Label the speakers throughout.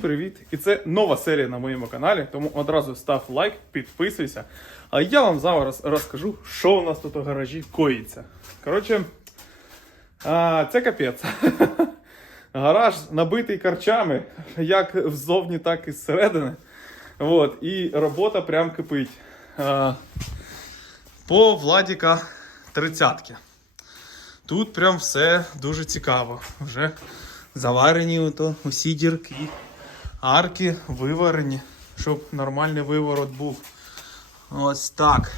Speaker 1: Привіт! І це нова серія на моєму каналі, тому одразу став лайк, підписуйся. А я вам зараз розкажу, що у нас тут у гаражі коїться. Коротше, а, це капець. Гараж набитий карчами, як взовні, так і зсередини. От, і робота прям кипить. А, по Владіка тридцятки. Тут прям все дуже цікаво. Вже заварені ото усі дірки, арки виварені, щоб нормальний виворот був. Ось так.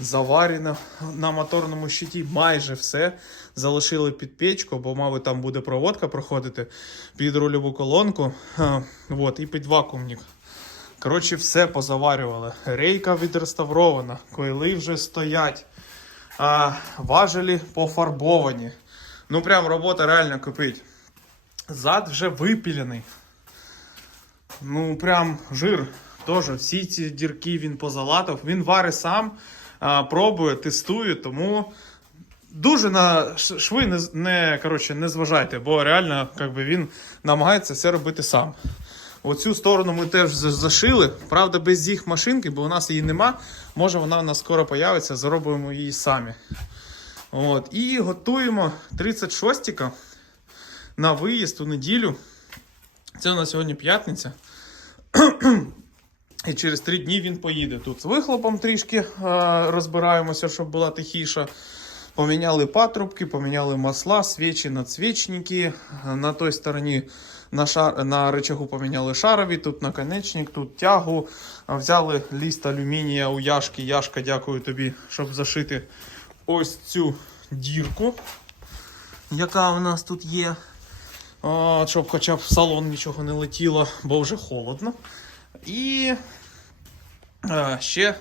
Speaker 1: Заварено на моторному щиті майже все. Залишили під печку, бо, мабуть, там буде проводка проходити під рульову колонку. От, і під вакуумник. Коротше, все позаварювали. Рейка відреставрована, койли вже стоять. А, важелі пофарбовані. Ну, прям робота реально кипить. Зад вже випілений. Ну, прям жир. Теж всі ці дірки він позалатав. Він варить сам, а, пробує, тестує, тому дуже на шви не, не, коротше, не зважайте, бо реально би, він намагається все робити сам. Оцю сторону ми теж зашили. Правда, без їх машинки, бо у нас її нема. Може вона в нас скоро появиться, зробимо її самі. От. І готуємо 36-ка на виїзд у неділю. Це у нас сьогодні п'ятниця. І через три дні він поїде. Тут з вихлопом трішки е, розбираємося, щоб була тихіша. Поміняли патрубки, поміняли масла, свічі, надсвічники. На той стороні на, шар, на рычагу поміняли шарові, тут наконечник, тут тягу. Взяли ліст алюмінія у Яшки. Яшка, дякую тобі, щоб зашити ось цю дірку, яка у нас тут є. Щоб хоча б в салон нічого не летіло, бо вже холодно. І е, ще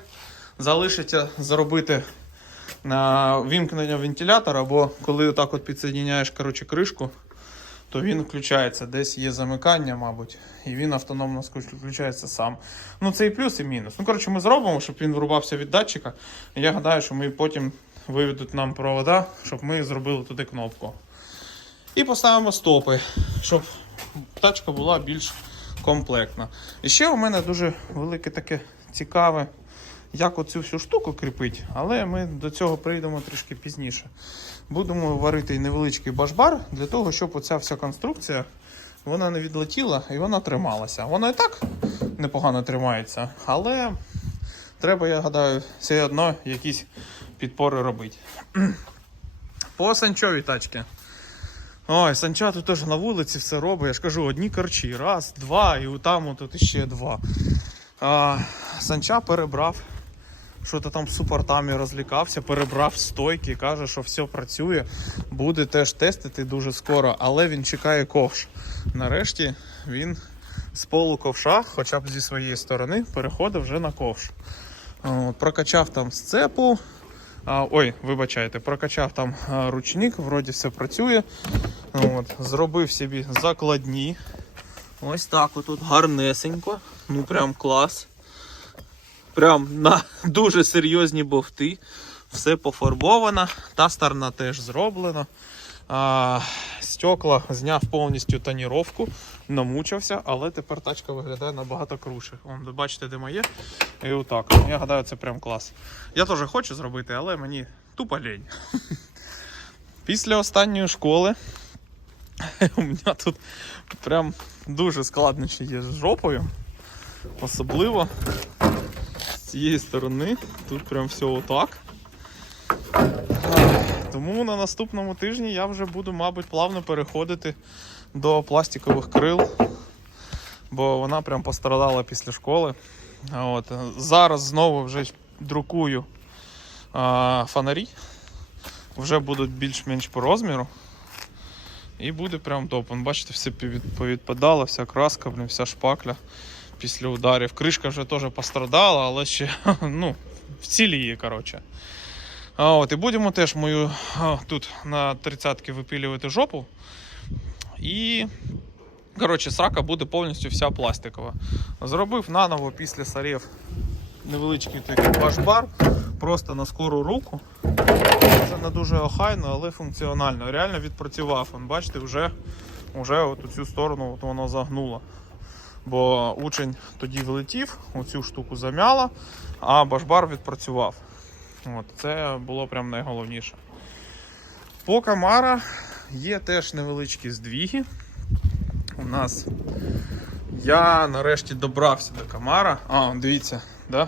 Speaker 1: залишиться зробити на вімкнення вентилятора, бо коли отак от підсоединяєш коротше, кришку, то він включається. Десь є замикання, мабуть, і він автономно включається сам. Ну, це і плюс, і мінус. Ну, коротше, ми зробимо, щоб він вирубався від датчика. Я гадаю, що ми потім виведуть нам провода, щоб ми зробили туди кнопку. І поставимо стопи, щоб тачка була більш комплектна. І ще у мене дуже велике таке цікаве, як оцю всю штуку кріпить, але ми до цього прийдемо трішки пізніше. Будемо варити невеличкий башбар для того, щоб оця вся конструкція вона не відлетіла і вона трималася. Вона і так непогано тримається, але треба, я гадаю, все одно якісь підпори робити. По санчовій тачці. Ой, Санча тут теж на вулиці все робить. Я ж кажу, одні корчі. Раз, два, і там тут іще два. А, Санча перебрав, що то там з супортами розлікався, перебрав стойки, каже, що все працює. Буде теж тестити дуже скоро, але він чекає ковш. Нарешті він з полу ковша, хоча б зі своєї сторони, переходив вже на ковш. Прокачав там сцепу. А, ой, вибачайте, прокачав там ручник, вроді все працює. От, зробив собі закладні. Ось так отут гарнесенько. Ну прям клас. Прям на дуже серйозні бовти. Все пофарбовано. Та старна теж зроблена. Стекла зняв повністю тоніровку, намучився, але тепер тачка виглядає набагато круче. Вон, бачите, де моє. І отак. Я гадаю, це прям клас. Я теж хочу зробити, але мені тупо лень. Після останньої школи у мене тут прям дуже складнощі є з жопою. Особливо з цієї сторони. Тут прям все отак. Тому на наступному тижні я вже буду, мабуть, плавно переходити до пластикових крил, бо вона прям пострадала після школи. От. Зараз знову вже друкую а, фонарі. Вже будуть більш-менш по розміру. І буде прям топ. Бачите, все повідпадало, вся краска, вся шпакля після ударів. Кришка вже теж пострадала, але ще ну, в цілі є, коротше. А от, і будемо теж мою тут на 30-ки випілювати жопу. І коротше, срака буде повністю вся пластикова. Зробив наново після сарів невеличкий такий башбар, просто на скору руку. Це не дуже охайно, але функціонально. Реально відпрацював. Вон, бачите, вже, вже у цю сторону от воно загнуло. Бо учень тоді влетів, оцю штуку зам'яла, а башбар відпрацював. От, це було прям найголовніше. По Камара є теж невеличкі здвіги. У нас я нарешті добрався до Камара. А, дивіться, да?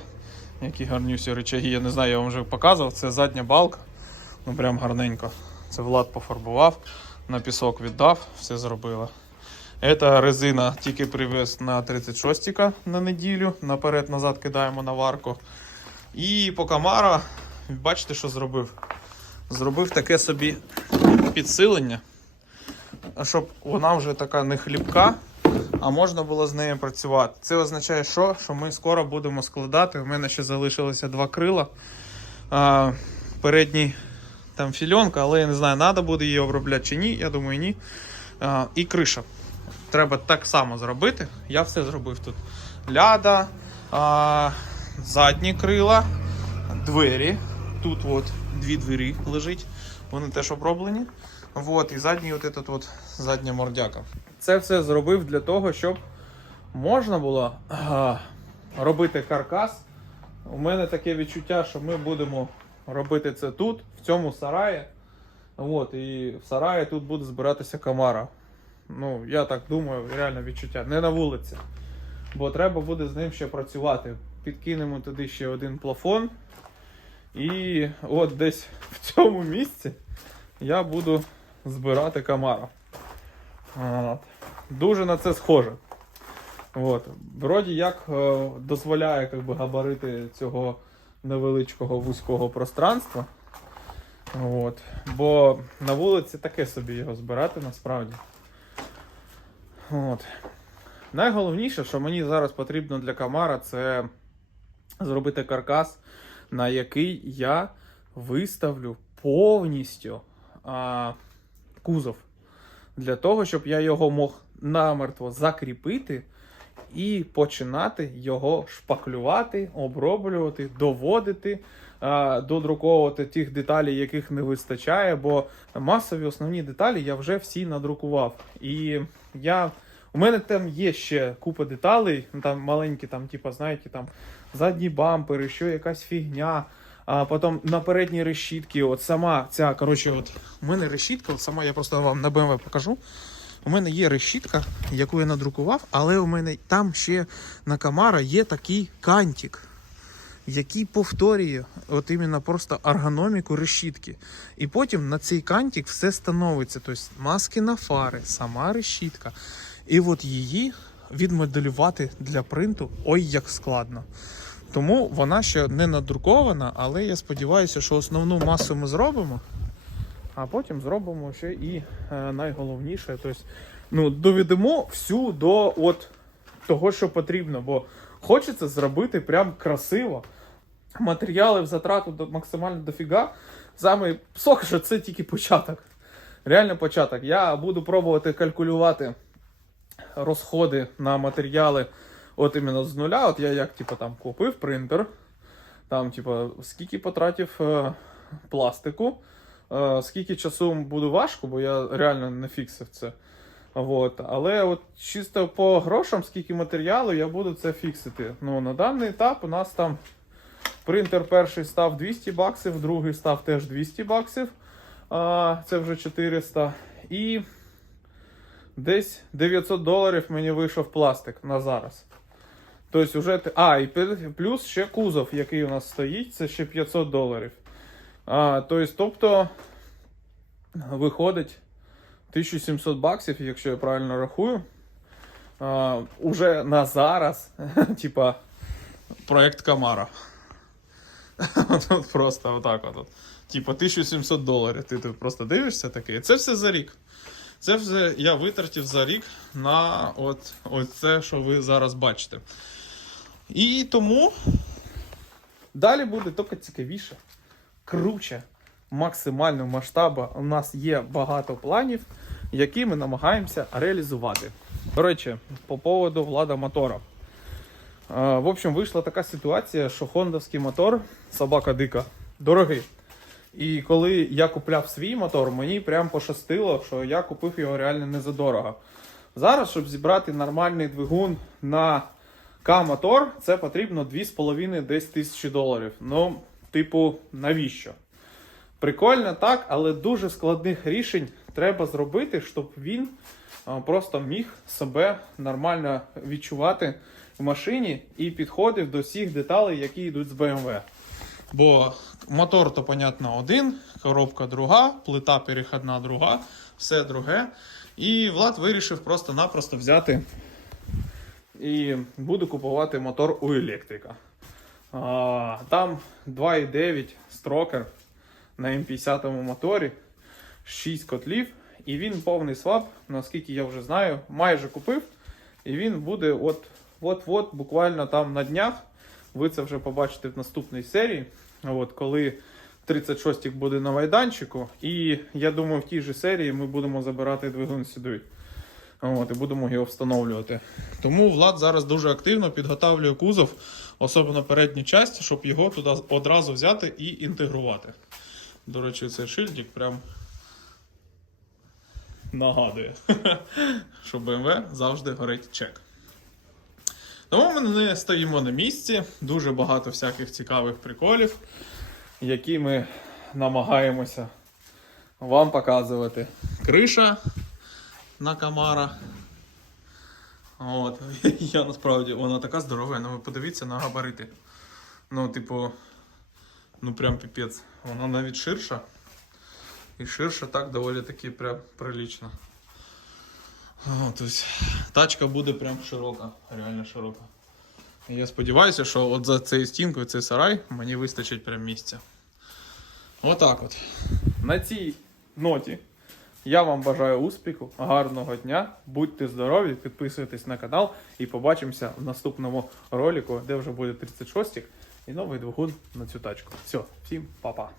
Speaker 1: які гарнюсі речаги. Я не знаю, я вам вже показував. Це задня балка. Ну прям гарненько. Це Влад пофарбував, на пісок віддав, все зробила. Це резина тільки привез на 36 на неділю. Наперед-назад кидаємо на варку. І по Камара, бачите, що зробив? Зробив таке собі підсилення, щоб вона вже така не хлібка, а можна було з нею працювати. Це означає, що? Що ми скоро будемо складати. У мене ще залишилося два крила. А, передній там фільонка, але я не знаю, треба буде її обробляти чи ні. Я думаю, ні. А, і криша. Треба так само зробити. Я все зробив тут. Ляда, а, задні крила, двері. Тут от дві двері лежить. Вони теж оброблені. Вот, і задній от этот от задня мордяка. Це все зробив для того, щоб можна було а, робити каркас. У мене таке відчуття, що ми будемо робити це тут, в цьому сараї. От, і в сараї тут буде збиратися камара. Ну, я так думаю, реально відчуття. Не на вулиці. Бо треба буде з ним ще працювати. Підкинемо туди ще один плафон. І от десь в цьому місці я буду збирати камара. Дуже на це схоже. От. Вроді як е, дозволяє как би, габарити цього невеличкого вузького пространства. От. Бо на вулиці таке собі його збирати насправді. От. Найголовніше, що мені зараз потрібно для камара, це зробити каркас, на який я виставлю повністю а, кузов. Для того, щоб я його мог намертво закріпити і починати його шпаклювати, оброблювати, доводити, додруковувати тих деталей, яких не вистачає, бо масові основні деталі я вже всі надрукував. І я. У мене там є ще купа деталей, там маленькі, там, типа, знаєте, там задні бампери, що якась фігня. А потім на передній решітці, от сама ця, коротше, от у мене решітка, от сама я просто вам на BMW покажу. У мене є решітка, яку я надрукував, але у мене там ще на Камара є такий кантик, який повторює от іменно просто ергономіку решітки. І потім на цей кантик все становиться. Тобто маски на фари, сама решітка. І от її відмоделювати для принту ой як складно. Тому вона ще не надрукована, але я сподіваюся, що основну масу ми зробимо, а потім зробимо ще і е, найголовніше. Тобто, ну, доведемо всю до от того, що потрібно, бо хочеться зробити прям красиво. Матеріали в затрату до максимально дофіга. Саме сок, що це тільки початок. Реально початок. Я буду пробувати калькулювати розходи на матеріали от іменно з нуля. От я як типу, там купив принтер, там, типу, скільки потратив е, пластику, е, скільки часу буде важко, бо я реально не фіксив це. Вот. Але от чисто по грошам, скільки матеріалу, я буду це фіксити. Ну, на даний етап у нас там принтер перший став 200 баксів, другий став теж 200 баксів. Це вже 400. І десь 900 доларів мені вийшов пластик на зараз. Тобто, вже... А, і плюс ще кузов, який у нас стоїть, це ще 500 доларів. А, тобто, тобто, виходить 1700 баксів, якщо я правильно рахую. А, уже на зараз, типа, проект Камара. Просто отак от. Типа 1700 доларів. Ти тут просто дивишся таке. Це все за рік. Це все я витратив за рік на от, от це, що ви зараз бачите. І тому далі буде тільки цікавіше, круче, максимально масштабу. У нас є багато планів, які ми намагаємося реалізувати. До речі, по поводу влада мотора. Е, В общем, вийшла така ситуація, що хондовський мотор, собака дика, дорогий. І коли я купляв свій мотор, мені прям пощастило, що я купив його реально не за дорого. Зараз, щоб зібрати нормальний двигун на К-мотор, це потрібно 2,5 десь тисячі доларів. Ну, типу, навіщо? Прикольно так, але дуже складних рішень треба зробити, щоб він просто міг себе нормально відчувати в машині і підходив до всіх деталей, які йдуть з BMW. Бо мотор, то, понятно, один, коробка друга, плита переходна друга, все друге. І Влад вирішив просто-напросто взяти і буду купувати мотор у електрика. А, там 2,9 строкер на М50 моторі, 6 котлів, і він повний свап, наскільки я вже знаю, майже купив. І він буде от, от-от, буквально там на днях. Ви це вже побачите в наступній серії. От, коли 36 буде на майданчику. І я думаю, в тій же серії ми будемо забирати двигун сюди. От, і будемо його встановлювати. Тому Влад зараз дуже активно підготовлює кузов, особливо передню частину, щоб його туди одразу взяти і інтегрувати. До речі, цей шильдик прям нагадує, що BMW завжди горить чек. Тому ми не стоїмо на місці. Дуже багато всяких цікавих приколів, які ми намагаємося вам показувати. Криша на Камара. От. Я насправді вона така здорова, ну ви подивіться на габарити. Ну, типу, ну прям піпець. Вона навіть ширша. І ширша так доволі таки прям прилично. О, тобто, тачка буде прям широка, реально широка. Я сподіваюся, що от за цією стінкою, цей сарай, мені вистачить прям місця. Отак от. На цій ноті я вам бажаю успіху, гарного дня, будьте здорові, підписуйтесь на канал і побачимося в наступному ролику, де вже буде 36 і новий двигун на цю тачку. Все, всім па-па.